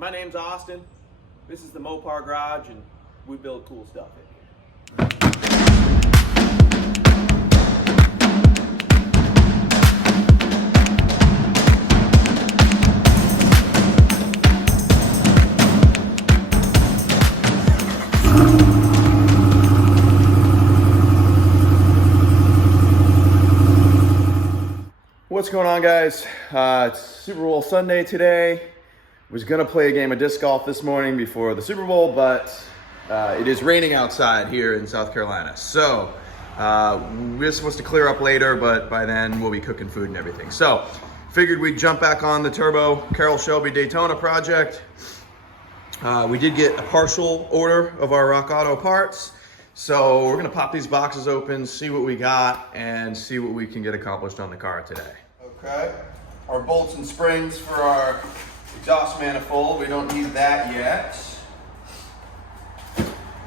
My name's Austin. This is the Mopar Garage, and we build cool stuff in here. What's going on, guys? It's Super Bowl Sunday today. Was gonna play a game of disc golf this morning before the Super Bowl, but it is raining outside here in South Carolina. So we're supposed to clear up later, but by then we'll be cooking food and everything. So figured we'd jump back on the turbo Carroll Shelby Daytona project. We did get a partial order of our Rock Auto parts. So we're gonna pop these boxes open, see what we got, and see what we can get accomplished on the car today. Okay, our bolts and springs for our exhaust manifold, we don't need that yet.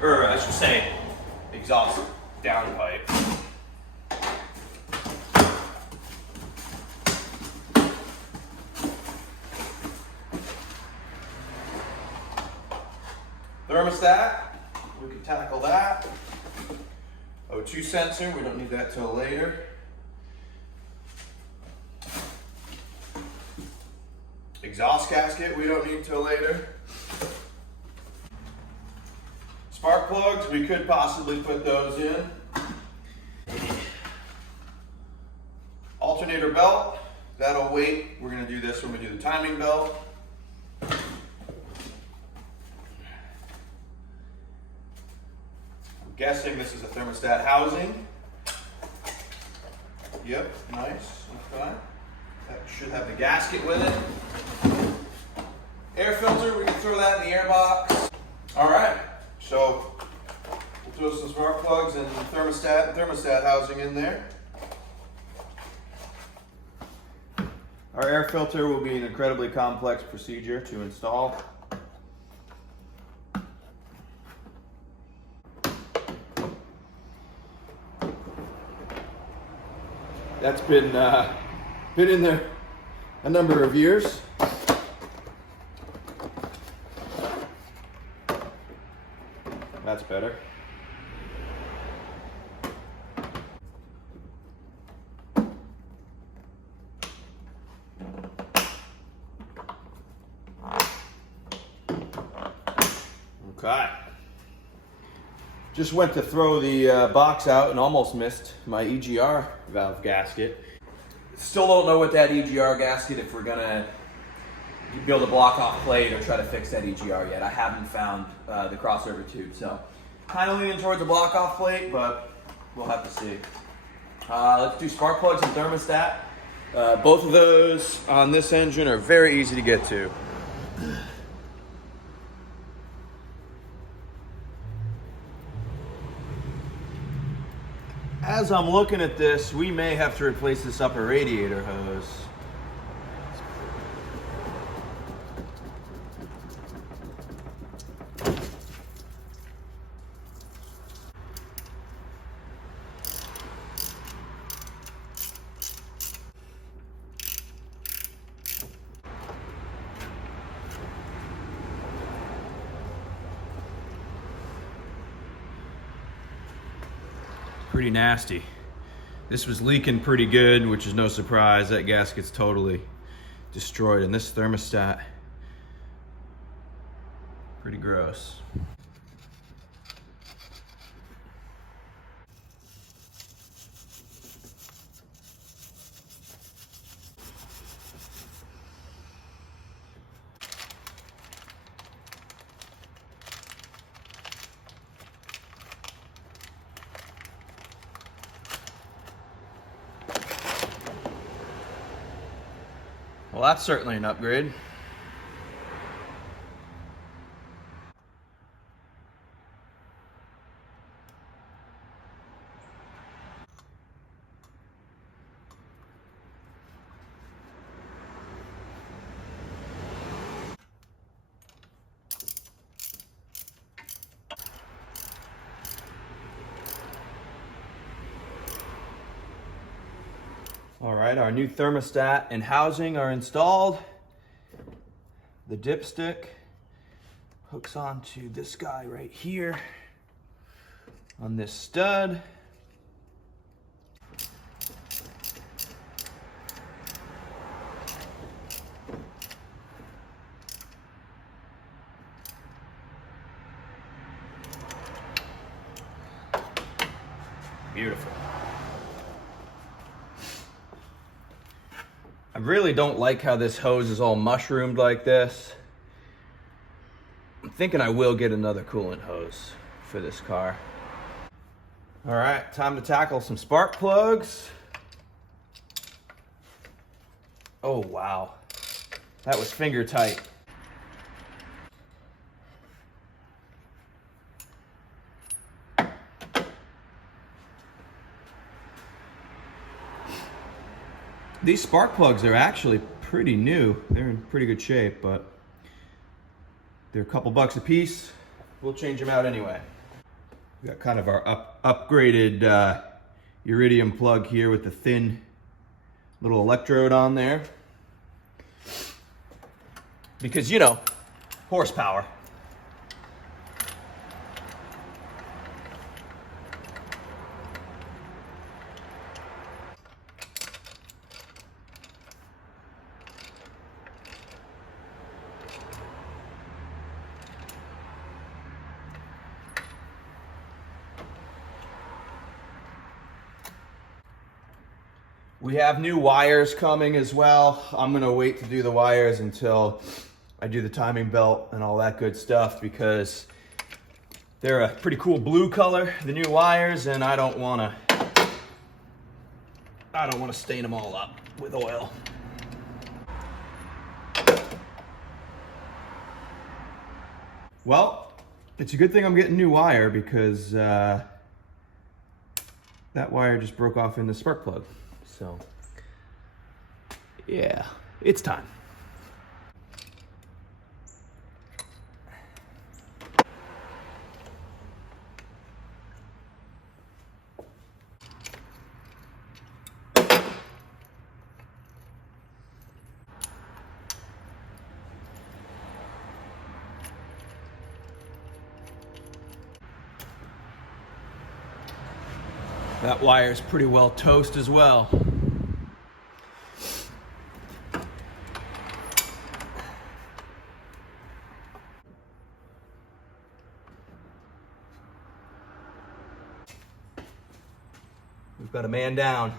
Or I should say, exhaust downpipe. Thermostat, we can tackle that. O2 sensor, we don't need that till later. Exhaust gasket, we don't need till later. Spark plugs, we could possibly put those in. Alternator belt, that'll wait. We're gonna do this when we do the timing belt. I'm guessing this is a thermostat housing. Yep, nice, okay. That should have the gasket with it. Air filter, we can throw that in the air box. All right, so we'll throw some spark plugs and thermostat housing in there. Our air filter will be an incredibly complex procedure to install. That's been in there a number of years. That's better. Okay. Just went to throw the box out and almost missed my EGR valve gasket. Still don't know what that EGR gasket, if we're gonna build a block off plate or try to fix that EGR yet. I haven't found the crossover tube, so kind of leaning towards a block off plate, but we'll have to see. Let's do spark plugs and thermostat. Both of those on this engine are very easy to get to. As I'm looking at this, we may have to replace this upper radiator hose. Pretty nasty. This was leaking pretty good, which is no surprise. That gasket's totally destroyed, and this thermostat, pretty gross. Well, that's certainly an upgrade. All right, our new thermostat and housing are installed. The dipstick hooks onto this guy right here on this stud. Beautiful. I really don't like how this hose is all mushroomed like this. I'm thinking I will get another coolant hose for this car. All right, time to tackle some spark plugs. Oh, wow. That was finger tight. These spark plugs are actually pretty new. They're in pretty good shape, but they're a couple bucks a piece. We'll change them out anyway. We got kind of our upgraded iridium plug here with the thin little electrode on there. Because, you know, horsepower. We have new wires coming as well. I'm gonna wait to do the wires until I do the timing belt and all that good stuff because they're a pretty cool blue color, the new wires, and I don't wanna stain them all up with oil. Well, it's a good thing I'm getting new wire because that wire just broke off in the spark plug. So, yeah, it's time. That wire is pretty well toast as well. We've got a man down.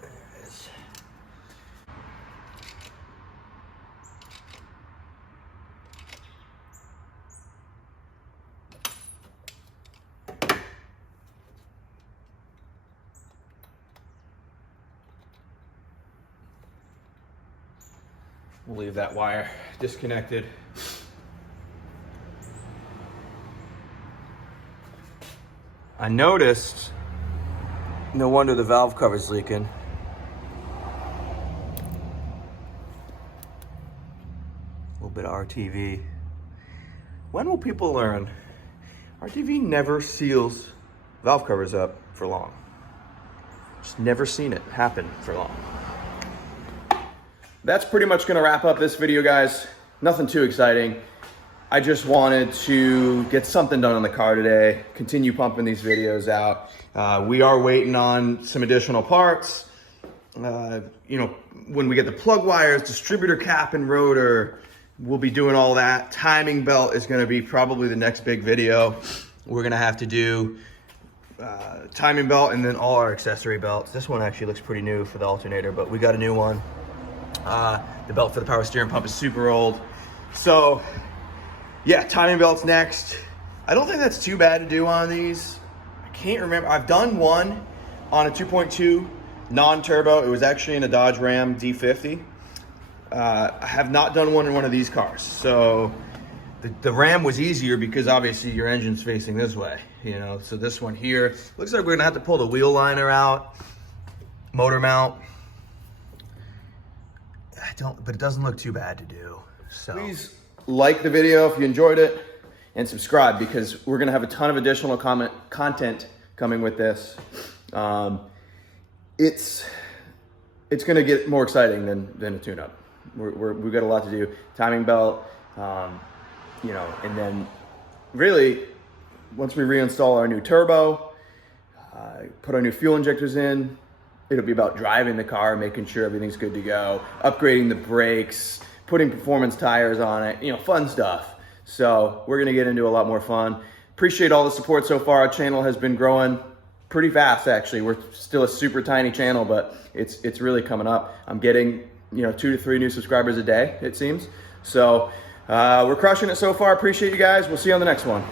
There it is. We'll leave that wire disconnected. I noticed, no wonder the valve cover's leaking. A little bit of RTV. When will people learn? RTV never seals valve covers up for long. Just never seen it happen for long. That's pretty much gonna wrap up this video, guys. Nothing too exciting. I just wanted to get something done on the car today, continue pumping these videos out. We are waiting on some additional parts. You know, when we get the plug wires, distributor cap and rotor, we'll be doing all that. Timing belt is gonna be probably the next big video. We're gonna have to do timing belt and then all our accessory belts. This one actually looks pretty new for the alternator, but we got a new one. The belt for the power steering pump is super old. So, yeah, timing belt's next. I don't think that's too bad to do on these. I can't remember. I've done one on a 2.2 non-turbo. It was actually in a Dodge Ram D50. I have not done one in one of these cars. So the Ram was easier because obviously your engine's facing this way, you know. So this one here, looks like we're gonna have to pull the wheel liner out, motor mount. But it doesn't look too bad to do. So please like the video if you enjoyed it and subscribe because we're gonna have a ton of additional content coming with this. It's it's going to get more exciting than a tune-up. We've got a lot to do. Timing belt, you know, and then really once we reinstall our new turbo, put our new fuel injectors in, it'll be about driving the car, making sure everything's good to go, upgrading the brakes, putting performance tires on it, you know, fun stuff. So we're gonna get into a lot more fun. Appreciate all the support so far. Our channel has been growing pretty fast, actually. We're still a super tiny channel, but it's really coming up. I'm getting, you know, 2 to 3 new subscribers a day, it seems. So we're crushing it so far. Appreciate you guys. We'll see you on the next one.